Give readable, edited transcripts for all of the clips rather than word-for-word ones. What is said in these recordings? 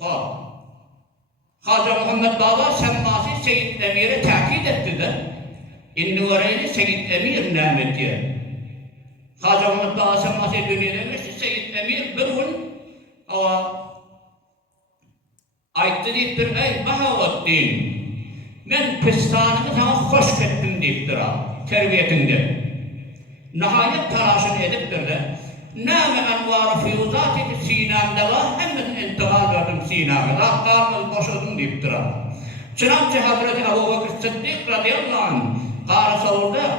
Ha. Haca Muhammed Baba Semmasi Seyyid Emir'e takip etti de. İnni varayını Seyyid Emir nimet diye. Haca Muhammed Baba Semmasi dünya demişti. Seyyid Emir bir gün ayıttı deyiptir. Ey Bahavuddin, men pistanımı sana hoş ettim deyiptir terbiyetinde. Nihayet telaşını ediptir de. Nâme envâr-ı fiyuzâti Sinâm'da var, hemen intikal verdim Sinâm'a. Rahkarınız boşadım deyiptir. Çınakçı Hazreti Ebu Bakır Sıddık radıyallahu anh karısı orada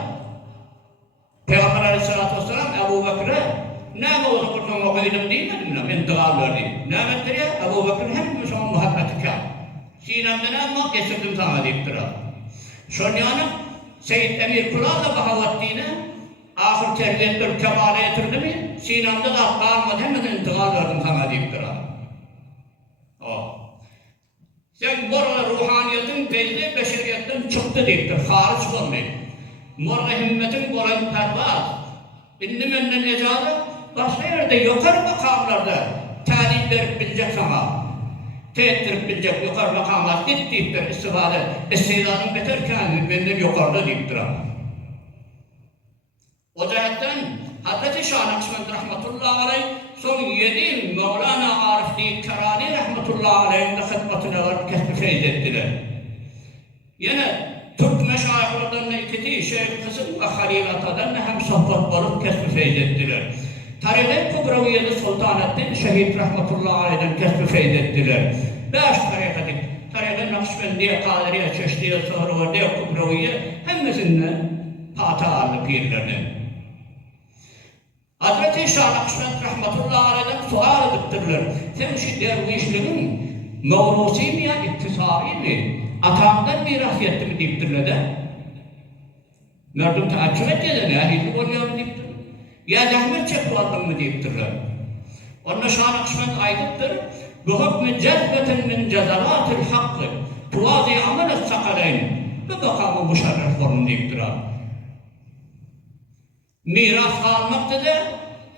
Peygamber aleyhissalatü vesselam Ebu Bakır'a nâme o zakurtan okuyordum demedim mi? İntikal verdi. Nâmettir ya Ebu Bakır hem Müslüman muhabbeti kâr. Sinâm'da nâme getirdim sana deyiptir. Şöyle yani Seyyid Emir Kulağ'la Bahavuddin'e ahir terbiyetleri kemale getirdi mi? Sinam'da da kalmadı, hemen intikal verdim sana deyiptir. Sen morla ruhaniyetin belli beşeriyetten çıktı deyiptir, hariç olmayı. Morla himmetin kolayın pervaz. İnni menden ecadı, başka yerde yukarı makamlarda talim verip bilecek sana. Teğettirip bilecek yukarı makamlar git deyiptir, istifade. İstidanın beterken benden yukarıda deyiptir. O cihetten Hazreti Şah Nakşibend rahmetullahi aleyh son 7 Mevlana Arif Kerani rahmetullahi aleyh'in de hizmetine varıp kesbi feyz ettiler. Yine Türk meşayihlerden ikisi Şeyh Kısım ve Halil Ata'dan hem sohbet varıp kesbi feyz ettiler. Tarikat Kubraviye'de Sultanettin Şehit rahmetullahi aleyh'den kesbi feyz ettiler. 5 tarikatik. Tarikat Nakşibendiye, Kadiriye, Çeşdiye, Sohravardiye, Kubraviye hemmesinden hatalı pirlerden. Hazreti Şah Nakşibend rahmetullahi aleyh'den sual ediptirler. Sen şu dervişliğin mevrusi mi ya iktisari mi? Atamdan miras yetti mi deyiptirler de. Merdum teaccüp ettiler ya, hiç oluyor mu deyiptir. Ya zahmet çekip aldın mı deyiptirler. Onunla Şah Nakşibend aydıptır. Bu hükmü cezbeten min cezalatil hakkı tuvazi amelet sakaleyn. Bu makamı muşarref olun deyiptir. Miras kalmakta da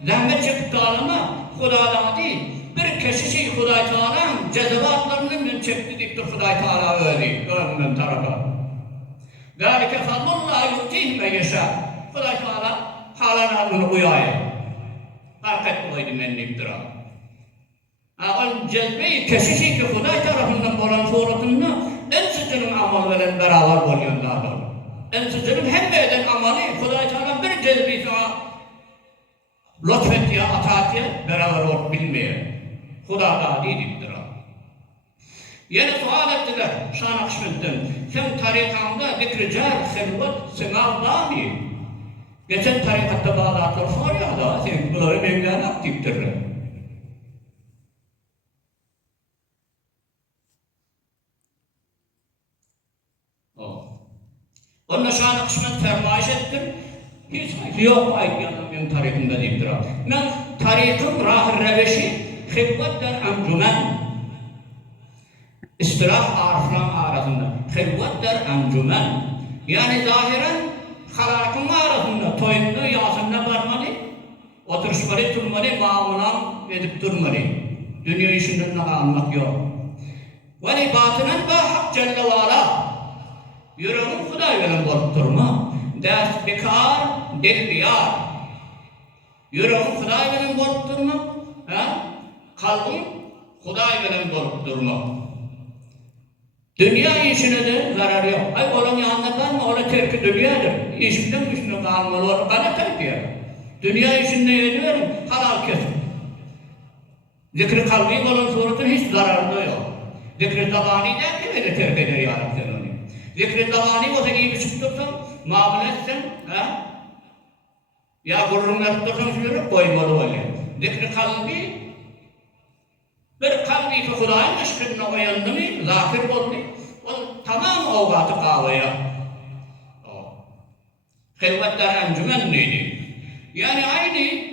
zahmet çekip dağılama Huda'dan değil. Bir keşişi Huday Teala'nın cezabatlarını men çekti deyiptir Huday Teala öyle. Önünden tarafa. Zalike fadlullahi yu'tih me yeşâ. Huday Teala halan alını uyaya. Fark etmeydi men deyiptir. O cezbeyi keşişi ki Huday tarafından olan suratında en sıcının amal veren beraber oluyor daha doğru. En sıcının hem eden amali Huday Teala bir cezbeyi sana lütfet ya, ataat ya, beraber olup bilmeye. Huda da deyiptir. Yine sual ettiler Şah Nakşibend'den. Sen tarikamda zikricar, selvat, sınav da mı? Geçen tarikatta bağdatlar soruyor da sen bunları Mevlana deyiptir. Onunla Şah Nakşibend fermayış ettir. Hiç yok ayetyanım benim tarikimde deyiptir. Ben tarikim rahir reveşi hıvvet der encümen. İstilah ariflam arasında. Hıvvet der encümen. Yani zahiren halakim arasında toyunda yasında varmalı. Oturuşmalı, durmalı, mamulan edip durmalı. Dünya işinden ne almak yok. Ve batınen da hak celle ve ala. Yüreğim Huday veren bolup durma. Ders bekar, dil biyar. Yüreğim Huday veren bolup durma. Kalbim Huday veren bolup durma. Dünya işine de zarar yok. Ay olan yanında kalma, ona terki dünyadır. İşinden üstüne kalmalı, onu bana terk yer. Dünya işinde yediverim, halal kesin. Zikri kalbi olan suretun hiç zararı yok. Zikri tabani der ki beni terk eder ya Rabbi onu. Zikri tabani olsa iyi bir çıktırsam, mamul etsen, ya gururumla tutursan şöyle koymalı oluyor. Zikri kalbi, bir kalbi ki Huday'ın aşkına uyandı mı, zakir oldu, o tamam avgatı kahveye. Hılvetler encümen neydi? Yani aynı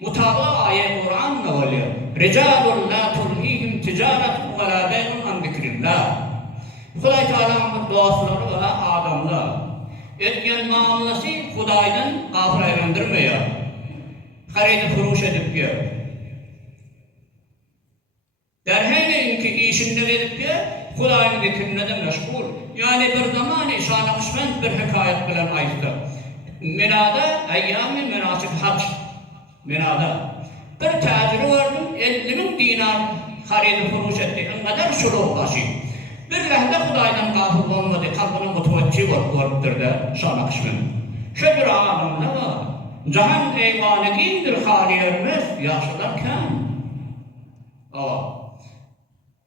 mutabık ayet Kur'an'la oluyor. Ricalun la tulhihim ticaretun ve la bey'un an zikrillah. Huday Teala'nın duasları ve adamlar. Etken mamulası Huday'dan gafır evlendirmiyor. Haridi furuş edip yiyor. Derheyne ki işinde edip de Hudayın zikrine de meşgul. Yani bir zamanı Şah Nakşibend bir hikayet bilen aytdı. Minada eyyam-ı menasik hac. Minada. Bir taciri vardım 50.000 dinar haridi furuş etti. En kadar şuluğ başı. Bir lehde Hudaydan gafil olmadı. Kalbine muteveccih varıptırdı Şah Nakşibend. Şöyle alemde var. Cahan eyvanı giyindir haliyerimiz yaşlarken.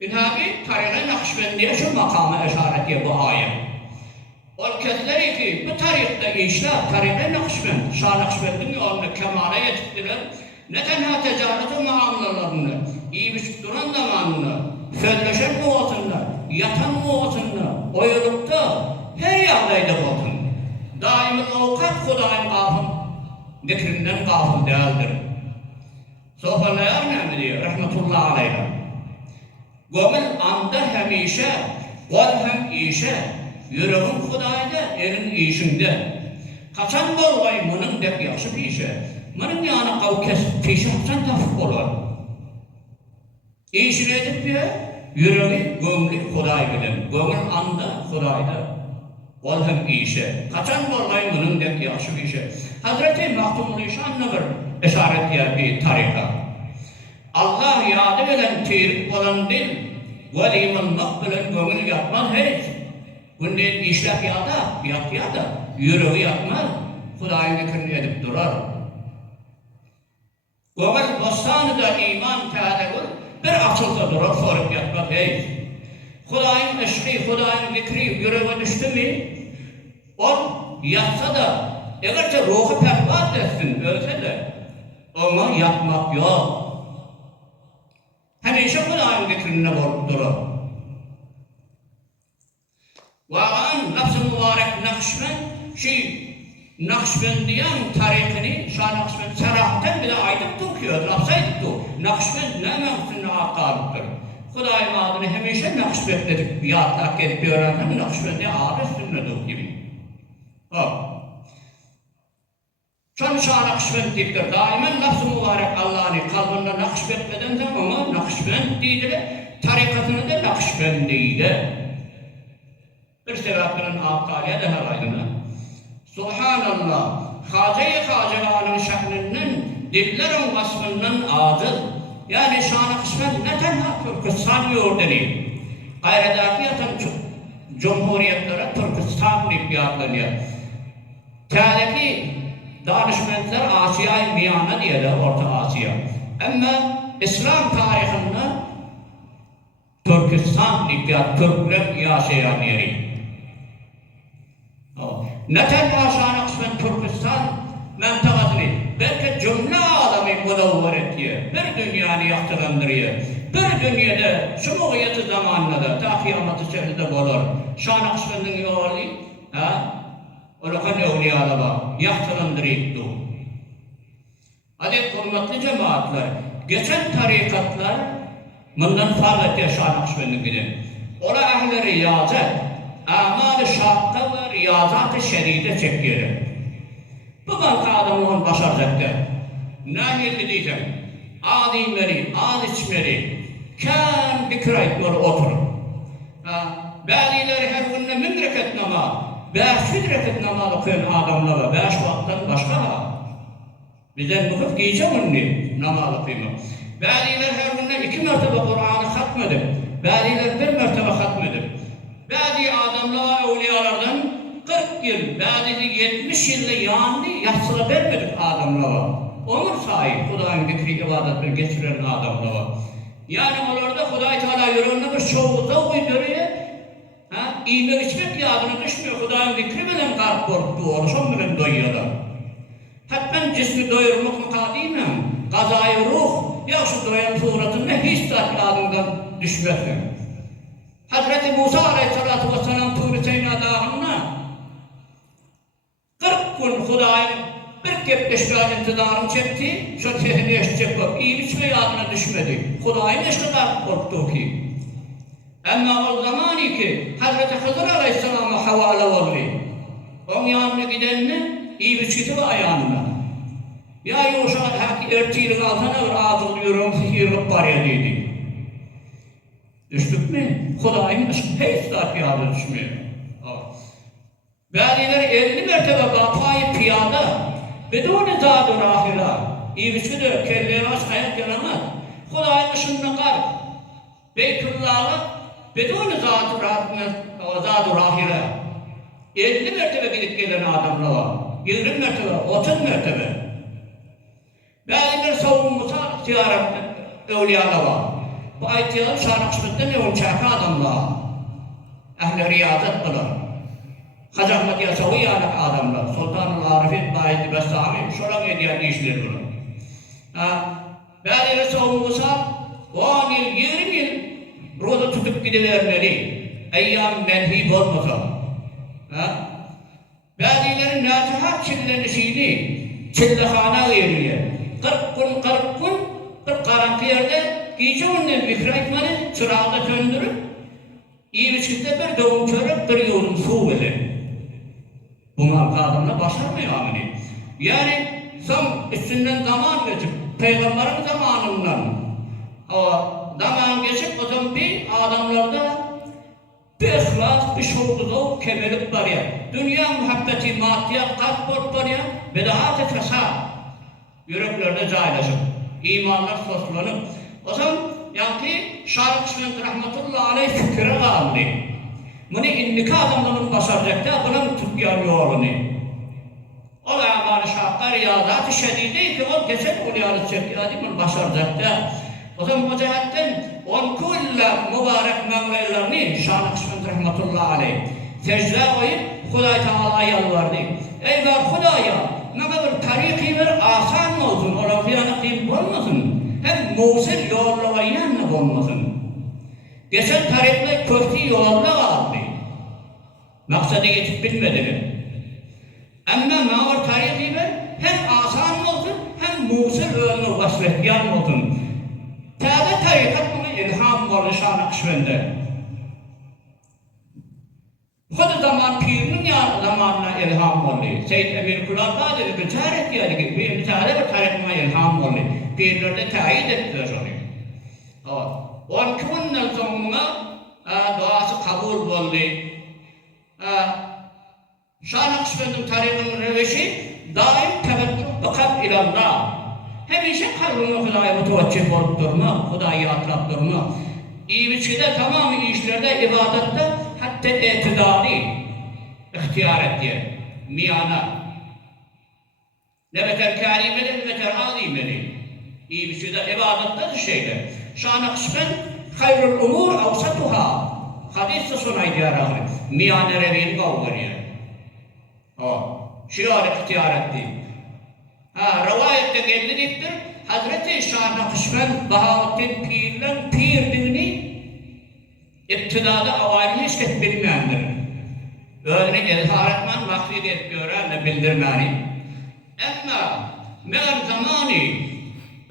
Binabi tarihe Nakşibendiye şu makama işaret ediyor bu ayet. O kesleri ki bu tarihte işler tarihe Nakşibend, Şah Nakşibend'in yolunu kemale yetiştirir. Ne tenha ticaret-i muamelalarını, iyi biçip duran zamanını, sözleşen muvatınla, yatan muvatınla, oyulukta her yerdeydi olsun. Daimi avukat Hudayın gafil, zikrinden gafil değildir. Sohbalayar ne diyor? Rahmetullahi aleyhi. Gönül anda hemişe, kol hem işe, yüreğin Hudayda, elin işinde. Kaçan bolgay mının dep yaxşı bir işe. Mının yana kavkes, fişe haçan tafık olur. İşini edip bir yüreği gönlü Huday bilen. Gönül anda Hudayda, kol hem işe. Kaçan bolgay mının dep yaxşı bir işe. Hazreti Mahtumul İşan'la bir işaret yer bir tarika. Allah yadı bilen tirik olan dil, velimanmak bilen gönül yapmaz hiç. Gündel işlep yada, yüreği yapmaz, Hudayın zikrini edip durar. Gönül bostanı da iman tadevur, bir açılsa durar, sorup yapmaz hiç. Hudayın eşki, Hudayın zikri yüreğe düştü mü, o yatsa da, eğerçe ruhu pervat etsin, ölse de, onu yapmak yok. Hemişe Hudayın zikrine durur. Vağan lafz-ı mübarek Nakşibend, Nakşibendiyan tarikini, Şah Nakşibend sarahten bile aydıp dokuyor, lafzaydık da. Nakşibend ne mevzusuna akalıptır. Hudayın adını hemişe Nakşibend dedik, biatlak edip bir öğrendim, Nakşibend'e adı sünnet okuyayım. Şan Şah Nakşibend deyiptir. Daimen lafz-ı mübarek Allah'ını kalbinde Nakşibend eden ama Nakşibend deydi, tarikatını da Nakşibend deydi. Bir sebeplerin akkaliye de her aydına. Subhanallah, Hace-i Haceganın şeklinin, dillerin vasfından adil. Yani Şah Nakşibend ne tenha Türkistan yurdeni. Gayredaki yatan cumhuriyetlere Türkistan nibiyatlanıyor. Tâdeki danışmenler Asya-i Miyana diye de Orta Asya. Ama İslam tarihinde Türkistan nibiyat, Türkler yaşayan yeri. Neten Şah Nakşibend Türkistan menteğasını belki cümle alemi mudavvar ediyor. Bir dünyanı yaktılandırıyor. Bir dünyada şu muğiyeti zamanında da ta kıyamet-i şehride olur. Şah Nakşibend'in yolu Olakan evliyalar var, yaktılandırıydı. Hadi hürmetli cemaatler, geçen tarikatlar bundan fark etti Şah Nakşibend'in gidin. Ola ehli riyazet, amal-ı şakka ve riyazat-ı şeride çekiyor. Bu banka adamı onu başaracaktır. Nahilli diyeceğim, adi içmeli, adi içmeli, kan bir kıraytları oturun. Bâlileri her günde min reket namaz, 5 reket namaz okuyan adamlara 5 vakitten başka ha. Bizden nukuf giyeceğim onu namaz okuyma. Bâliler her günde 2 mertebe Kur'an'ı hatmedir. Bâliler 1 mertebe hatmedir. Bâli adamlara, evliyalardan 40 yıl, bâli 70 yılda yandı, yatsıla vermedik adamlara. Onur sahip, Hudayın zikri ibadetleri geçiren adamlara. Yani onlarda Huday Teala yürüyünde bir şovuza uyduruyor. İğne içmek yadına düşmüyor, Hudayın zikri bilen kalp korktuğu onu, son bilen doyuyorlar. Hatta cismi doyurmak mukadimem, gazayı ruh, ya şu doyan suratında hiç zat yadından düşmesin. Hazreti Musa Aleyhisselatü Vesselam Tur-i Seyna dağına 40 gün Hudayın bir kepleşme intidarını çekti, şu tehini eşecek bak, iyi biçme yadına düşmedi. Hudayın eş kadar korktu ki. Ama o zaman ki Hazreti Hızır Aleyhisselam'a havale oldu. Onun yanına gidenine iyi biçkiti var yanına. Ya Yuşa haki ertiğilik altına bir ağzıl yürüyorum, sihirlik var ya dedi. Düştük mü? Hudayın aşkı hiç daha piyade düşmüyor. Bazıları 50 mertebe batayı piyade, bedûn-i zâd-ı rahîlâ, İbisidir, kelleye baş hayat yaramaz. Hudayın ışığına kar, Beytullah'ı bedûn-i zâd-ı rahîlâ, 50 mertebe gidip gelen adamlar var. 20 mertebe, 30 mertebe. Bazıları savunmusa ziyaret evliyalar var. Bu ayetler şarkışmada ne olacak adamlar? Ehl-i riyadet bular. Hacı Ahmet Yasavi yani adamlar. Sultan-ı Arif'in Bayezid Bestami şorak ediyen işler bular. Bazıları savunmusa 10 yıl, 20 yıl roda tutup gidivermeli. Eyyam menhib olmasa. Bazıları nasihat çillenişini çillehana veriyor. 40 gün, 40 karanlık yerde gece ondan fikir etmeli, çırağda söndürüp, iyi biçimde bir doğum çörek, bir yorum su verir. Bunlar kadınla başarmıyor amini. Yani son üstünden zaman geçip, Peygamberin zamanından, zaman geçip o zaman bir adamlarda bir ihlas, bir şuurlu kemelip var ya. Dünya muhabbeti, maddiyat, kalp var ya, bedahat-ı fesat. Yüreklerde caylaşıp, imanlar soslanıp, o zaman yani Şarkı Kısmet Rahmetullahi Aleyh fikre aldı. Bunu indika adamların başaracak da bunun tutkuyan yolunu. O da amal-i şahka riyazat-ı şedide ki o geçen ulyarı çekiyordu bunu başaracak da. O zaman bu cihetten on kulla mübarek mevlelerini Şarkı Kısmet Rahmetullahi Aleyh secde koyup Huday Teala'ya yalvardı. Ey var Hudaya, ne kadar tarihi ver asan olsun, orası yanıklayıp olmasın. Hem musil yollara yanına olmasın. Geçen tarihte köfti yollarla vardı. Maksadı geçip bilmediler. Ama mağar tarihi ver hem asan olsun, hem musil yollarına vasfetyan olsun. Tabi tarikat buna ilham var Şarkı Kısmet'te. Kudu zaman pirinin ya zamanına ilham oldu. Seyyid Emir Kulak'ta dedi ki tarih geldi ki bir tarihime ilham oldu. Pirlerde tayit ettiler onu. 12 günden sonra duası kabul oldu. Şarkı Kısmet'in tarihinin revişi daim teveccüh bakat ilallah. Hemişe kalbini Hudaya muteveccih olup durma, Hudaya atrap durma. İyi biçimde tamamı işlerde, ibadette hatta etidari ihtiyar etti. Miyana. Ne beter kârimeli, ne beter âlimeli. İyi biçimde ibadette de şeyler. Şan-ı kısmen hayrul umur avsatuhâ. Hadis de sonaydı yararlı. Miyane revini kavgırıyor. Şiar ihtiyar etti. Rivayette geldiğindir. Hazreti Şan-ı Kısmen Bahavuddin Pir'den pirdiğini iktidada avarını hiç bilmeyendir. Öyle izhar etmen, maksud etmiyorlar, bildirmeni. Ama meğer zamanı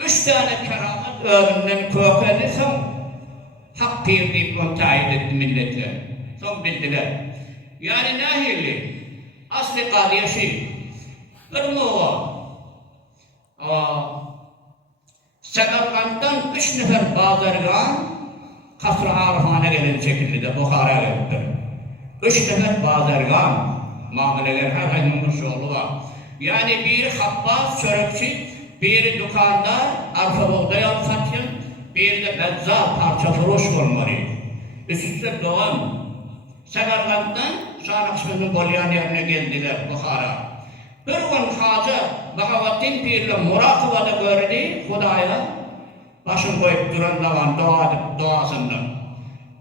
3 tane keramet öğrenilen kökeni son hak pirdiği kontayid etti milletler. Son bildiler. Yani nahili, asli kadiyesi, ırmığa, Semerkant'tan 3 nefer bazargan Kasr-ı Arifane gelen şekilde Bukhara'ya gitti. 3 nefer bazargan muameleler her hayvanmış yolu var. Yani biri habbaz, çörükçü, biri dükandar, arpa buğday satıyor, biri de bezzar, parça furuş olmalı. Üst-üste doğan Semerkant'tan Şarkı Kısmet'in Bolyan yerine geldiler Bukhara. Bir gün Hacı Bahavuddin Pir'le murakabada gördü Hudaya başını koyup duran zaman duasından.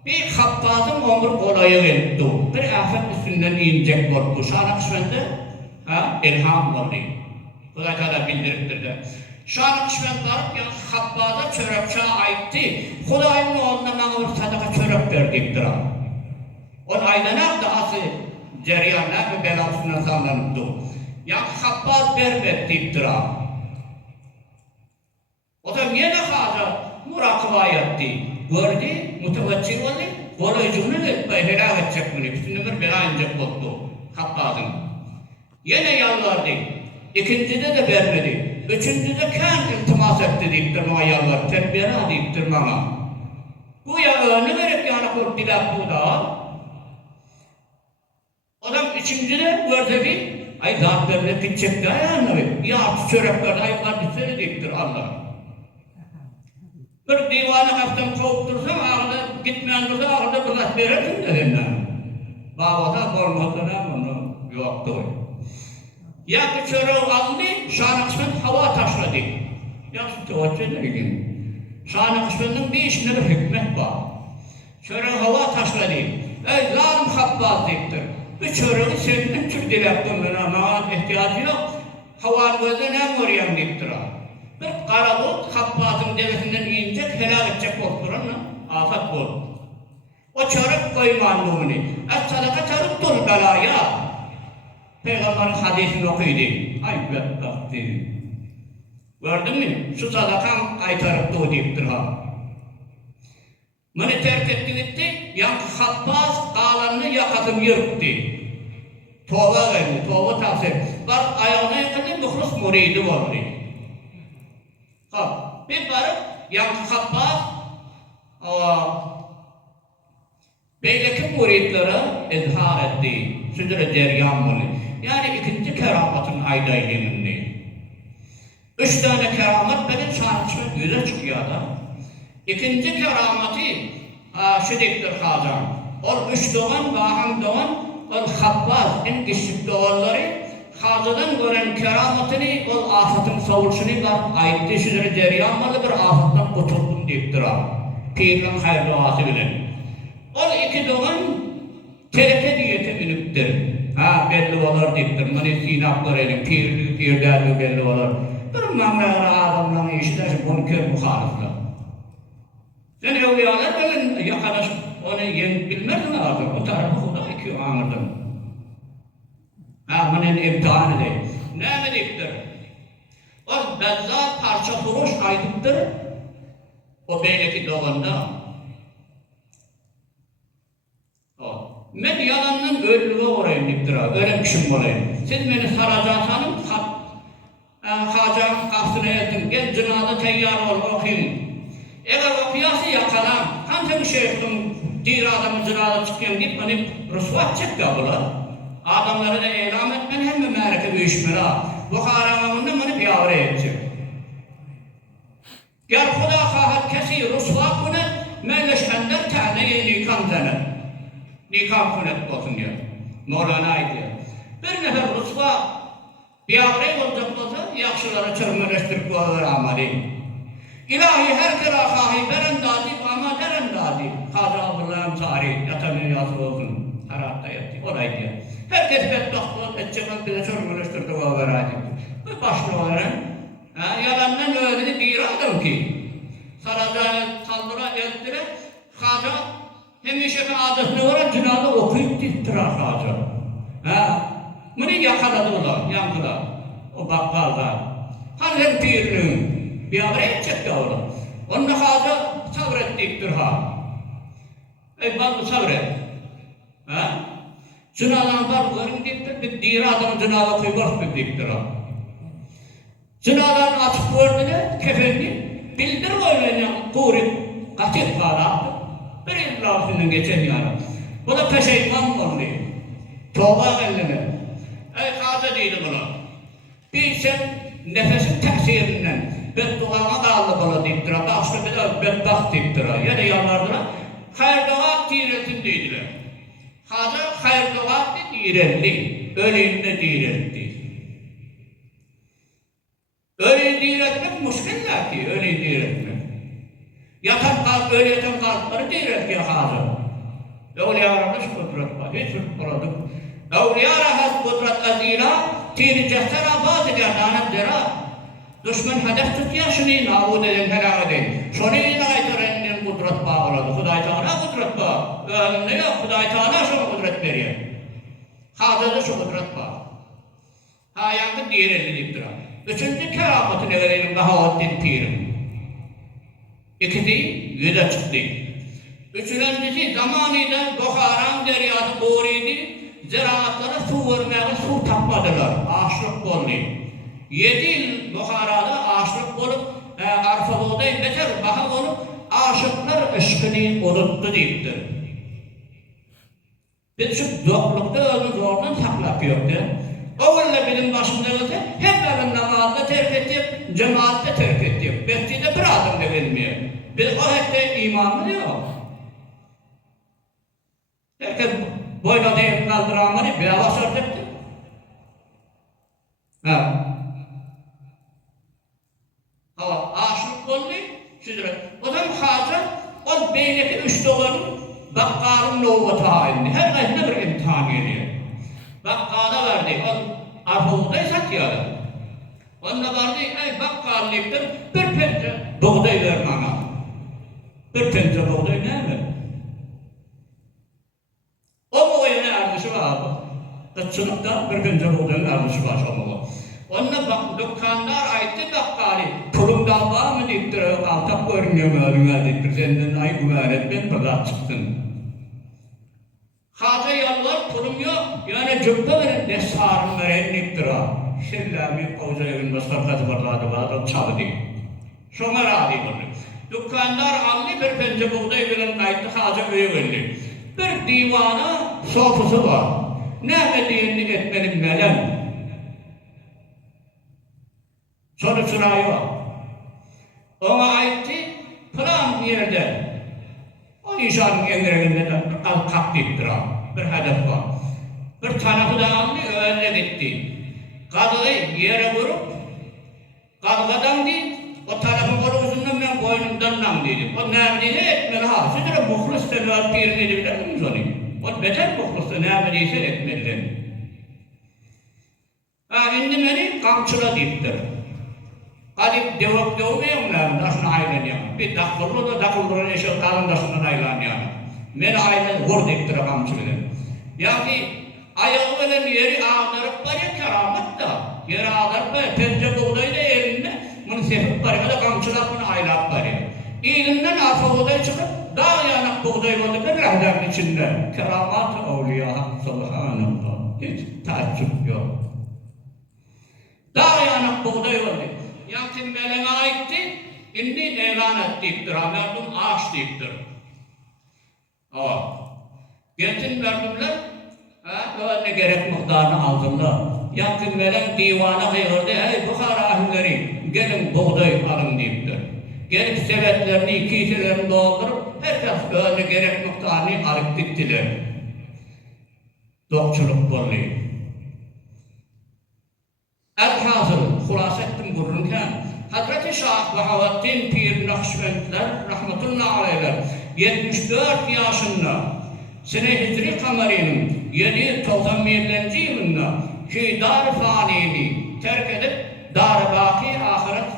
Bir habbazın omur kolayı etti. Bir afet üstünden inecek oldu. Şarkı Kısmet'te ilham oldu. Huday Teala bildiriptirdi. Şarkı Kısmet varıp yani habbaza çörökçe aitti. Huday'ın oğluna mağur sadaka çörök verdiktir. Onun aydanak dahası ceryanlar ve belasından sağlanıptı. Ya habbaz berber diptira. O da niye ne kadar murakaba yaptı? Gördü, muteveccih oldu, kolaycığını da helal edecek bunu. Bütün bir bela inecek oldu habbazın. Yine yalvardı. İkincide de vermedi. Üçüncüde kendi iltimas etti diptirmaya yalvardı. Tebbiyena diptirmama. Bu ya önü verip yani kurt dilek bu da. Adam içimcide gördü bir, ay zatlarına gidecek de ayağına ya çörekler ayıklar bir deyiptir Allah. Bir divanı haftam kovup dursam ağırda gitmeyen dursa ağırda bırak verirdim de benden. Babada kormasına bunu yoktu. Ya bir çöreği aldı, şanı kısmın hava taşladı. Ya şu tevaccüh edeyim. Şanı kısmının bir işinde bir hükmet var. Çöreği hava taşladı. Ey zalim habbaz deyiptir. Bir çöreği sevdim Türk dil yaptığımdan ama ihtiyacı yok. Havanı gözü ne görüyorum deyiptir. Bir kara bulut habbazın devesinden inecek, helal edecek korkturan afet bu. O çörek koymanlığını. Es-sadaka teruttul belaya. Peygamberin hadisini okuydu. Ay bedbahtı. Gördün mü? Şu sadakan kaytarıp deyiptir ha. Bunu terk etti gitti. Yankı habbaz dağlarını yakadım yırttı. Tova verdi, tova tavsiye. Var ayağına yakında muhlis muridi vardı. Bir varıp yankı habbaz beyleki muridlere izhar etti. Südüre deryan bunu. Yani ikinci keramatın aydayliğini. 3 tane keramat benim şanışımın yüze çıkıyor da. İkinci keramatı şidiktir hazan. O 3 doğan, vaham doğan, o habbaz, en kişlik doğanları Hazıdan gören keramatını, o afetın savurşunu var, ayette südüre deryan bunu bir afetden kurtuldum deyiptir ha. Pir'in hayır duası bilen. O 2 doğan tereke diyete miniptir. Ha belli olur deyiptir. Mani sinaplar elin, pirderli belli olur. Bir mamlara adamlarını işlersin, bunu kör muhalifler. Sen evliyalar belin yakalaş, onu bilmez mi lazım? O tarafı kuda 2 anırdım. Ha bunun imtihanı değil. Ne mi deyiptir? O bezzat parça furuş aydıptır. O beyleki doğanda. Ben yalanın ölülüğe uğrayım deyiptir. Öyle kişim olayım. Siz beni saracaksanız hacam kastına ettim. Gel cinaza teyyar ol okuyun. Eğer okuyası yakalam. Hangi şeyhim dir adamı cinaza çıkayım deyip beni rüsvat çekti abla. Adamları da eylem etmen hem mümereke büyüşmeli. Bu haramamında beni bir avre edecek. Gel Huda kahat kesi rüsvat kunet melleşkenden tane nikam zenet. Nikam kunet olsun diyor. Mevlana'yı diyor. Bir nefer rüsvat bir avre olacak olsa yakşıları çırmeleştirip koyuyor amali. İlahi her kira kahi berendadi ama derendadi. Hacı Abdullah'ın tarihi yatamıyor yazı olsun. Haratta yattı. Orayı diyor. Herkes bedbahtlığı edeceğim bize çırmeleştirdi o veracak. Bu başlı olarak yalandan öğreni bir adam ki. Saracağını taldıra eltire. Hacı hemişe adetine var cinaza okuyup dittirar hacı. Bunu yakaladılar yankıda. O bakkalda. Hazreti Pir'in bir avre edecek ya onu. Onun hacı sabrettiktir ha. Bana sabret. Cinadan var varın deyiptir, bir diğer adamın cinadan koyuyoruz bir deyiptir ha. Cinadan açıp gördüğünde kefenli bildir öyle kuğruk katif bağlattı. Bir illahından geçen yani. Bu da peşeyman oldu. Tövbe eline. Hacı değildi buna. Bir sen nefesin tesirinden bedduana dağlı bana deyiptir ha. Başka bir de bedbaht deyiptir ha. Ya da yanlardılar. Hayır dua tiretindeydiler. Hacı hayır dua diretti. Öleyinde diretti. Öyle diretmek müşkiller ki, öyle diretmek. Yatan kalp, öyle yatan kalpları diretki hacı. Evliyalarımız kudret var, hiç kudret. Evliyalar kudret azira, tiri cestera bazı gerdanet dira. Düşman hedef tutuyor, şunu nabud edin, helak edin. Şunu inayetirenin kudret bağladı. Huday Teala kudret bağ. Ne yok, Huday Teala şuna kudret veriyor. Hacıda şu kudret bağ. Yankı diretli deyiptir. Üçüncü keramatı ne verelim Bahavuddin Pir'im. İkisi yüze çıktı. Üçüncüsü zamanıyla Bukharan deryatı boğruydu. Ziraatlara su vermeye su tapmadılar. Açlık oldu. 7 yıl Bukhara'da açlık olup Arfalı'da beter baha olup aşıklar ışkını unuttu deyiptir. Biz şu yoklukta özümüz oradan saklap yoktu. O valla benim başımda olsa hep benim namazda terk ettik, cemaatte terk ettik. Mescide bir adım da gelmiyor. Biz o hette imanı yok. Herkes boyla deyip kaldıranları bir hava sörtekti. Ha. Hava aşık oldu. O zaman hazır, o beydeki üç doların bakkalın nuvvata halinde. Her kaçında bir imtihan geliyor. Bakkala verdi, o arhuğudayı satıyordu. Onda vardı, ey bakkallıktır, bir pence buğday ver bana. Bir pence buğday ne mi? O buğdayın ardışı var bu. Kıçılıkta bir pence buğdayın ardışı var şoğlu. Onda bak, dükkanlar aytti bakkali. Pulumdan var mı deyiptir, altak görünüyor mu ölüme deyiptir. Senden ay güvenet, ben pazar çıktın. Haza yalvar pulum yok, yani cübbe verin, ne sarım veren deyiptir ha. Şillami kovuza evin masrafatı varladı vardı, çalı deyip. Şona rahat oldu. Dükkanlar aldı, bir pence buğday verin kayıttı, haza öye geldi. Bir divana sofası var. Ne medyenlik etmenin melem. Sonra sırayı var. Ona aitti, plan yerde. O inşanın engereğinde kalk deyiptir ha. Bir hedef var. Bir tanıtı da aldı, öyle gitti. Kadığı yere vurup, kadıgadan değil, o tarafın kolu uzundan ben boynumdan nam dedim. O neredeyse etmeli ha. Sizlere muhlis teluat pirini edebilir miyiz onu? O beter muhlis da neredeyse etmeli. Ha, şimdi beni kamçıla deyiptir. Kadip devak devmeyem lan, daşına aylanıyam. Bir dakıllı eşe kalın daşından aylanıyam. Men aylan vur deyiptir kamçıla. Ya ki, ayağı veren yeri ağdarıp var ya keramet da. Yeri ağdarıp var ya, pence buğdayla elinde, bunu sefip var ya da kamçılap bunu aylap var ya. İlinden arka buğday çıkıp, dağ yanak buğday oldu bir rahdan içinde. Keramat-ı avliya, subhanallah. Hiç taaccüp yok. Dağ yanak buğday oldu. Yakin melene aitti, indi elan ettiyiptir, merdum ağaç deyiptir. Gelsin merdumlar, ne gerek muhtarını aldılar. Yakin melen divana kıyırdı, ey Bukhara ahilleri, gelin buğday alın deyiptir. Gelip sebetlerini, kişilerini doldurup, herkes öyle gerek muhtarını alıp gittiler. Dokçuluk bolluğu. El-Hazır, hulas ettim gururken, Hazreti Şah Bahavattin Pir Nakşibendler, rahmetullahi aleyhler, 74 yaşında, sene Hicri kamerinin 791. yılında ki dar-ı faniliği terk edip dar-ı baki ahiret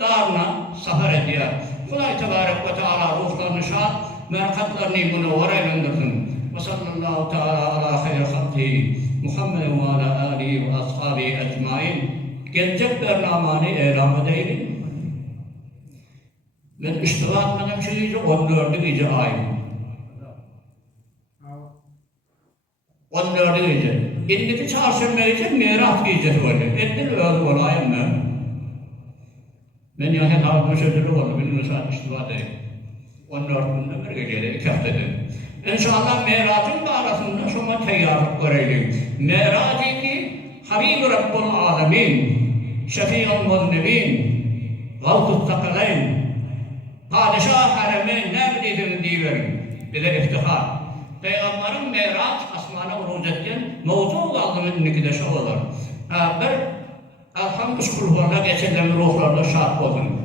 darına safar ediyor. Kulay Tebarek ve Teala ruhlarını şad, merkatlarını münevver eylendirsin. Ve sallallahu teala ala hayr halkihi Muhammed ve ala alihi ve ashabihi ecmain. Gelecek bernamanı elam edelim. Ben iştirak etmeden şeyice 14. gece ay. 14. gece. İndiki çarşamba gece Miraç gecesi oldu. Ettil öyle olayım ben. Ben yahin halkın sözleri oldu. Benim mesela iştirak edeyim. 14 günde bir gecede 2 haftada. İnşallah Miraç'ın arasında şuna teyyarlık görelim. Miraç ki Habib-i Rabbul Alemin, Şefi-ul Muznebin, Gavz-ı Sakaleyn, Padişah Haremin ne bildiğini diyelim. Bize iftihar. Peygamberin Miraç asmana uruc etken mevzu kaldığının nikide şov olur. Bir elhamdülillah geçenlerin ruhlarına şart olsun.